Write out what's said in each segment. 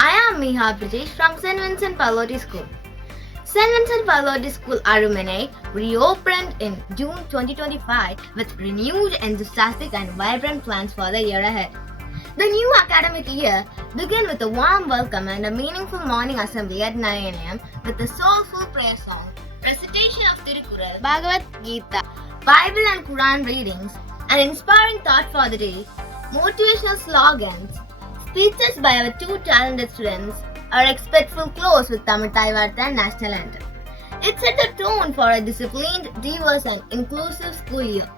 I am Miha Prajesh from St. Vincent Pallotti School. St. Vincent Pallotti School-ARUMANAI reopened in June 2025 with renewed enthusiastic and vibrant plans for the year ahead. The new academic year began with a warm welcome and a meaningful morning assembly at 9 a.m. with a soulful prayer song, recitation of Tirukkural, Bhagavad Gita, Bible and Quran readings, an inspiring thought for the day, motivational slogans, speeches by our two talented students, our respectful close with Tamil Taivartha and National Anthem. It set the tone for a disciplined, diverse and inclusive school year.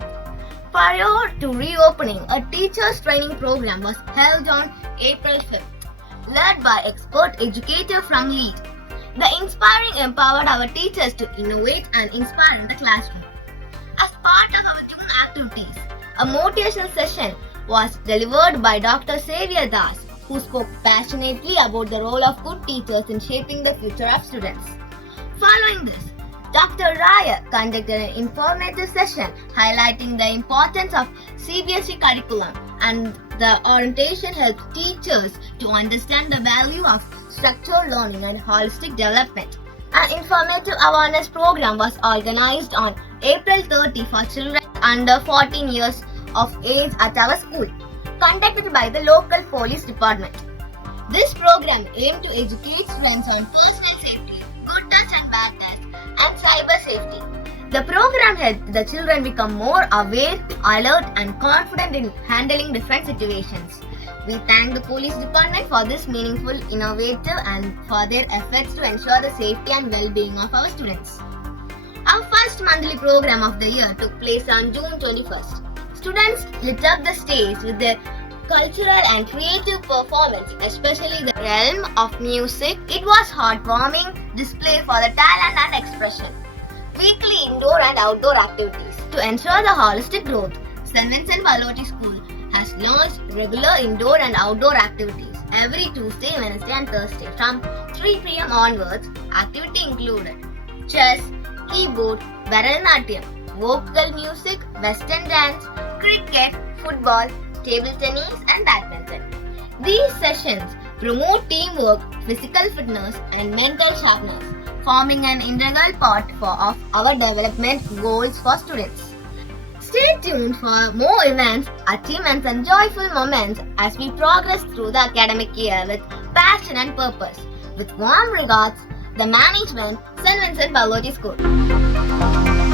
Prior to reopening, a teachers training program was held on April 5th, led by expert educator from LEAD. The inspiring empowered our teachers to innovate and inspire in the classroom. As part of our June activities, a motivational session was delivered by Dr. Xavier Das, who spoke passionately about the role of good teachers in shaping the future of students. Following this, Dr. Raya conducted an informative session highlighting the importance of CBSE curriculum, and the orientation helped teachers to understand the value of structured learning and holistic development. An informative awareness program was organized on April 30 for children under 14 years of age at our school, conducted by the local police department. This program aimed to educate students on personal safety, good touch and bad touch, and cyber safety. The program helped the children become more aware, alert, and confident in handling different situations. We thank the police department for this meaningful, innovative, and for their efforts to ensure the safety and well-being of our students. Our first monthly program of the year took place on June 21st. Students lit up the stage with their cultural and creative performance, especially the realm of music. It was heartwarming display for the talent and expression. Weekly indoor and outdoor activities. To ensure the holistic growth, St. Vincent Pallotti School has launched regular indoor and outdoor activities every Tuesday, Wednesday and Thursday from 3 p.m. onwards. Activity included chess, keyboard, Bharatanatyam, vocal music, western dance, cricket, football, table tennis and badminton. These sessions promote teamwork, physical fitness and mental sharpness, forming an integral part of our development goals for students. Stay tuned for more events, achievements and joyful moments as we progress through the academic year with passion and purpose. With warm regards, the management, St. Vincent Pallotti School.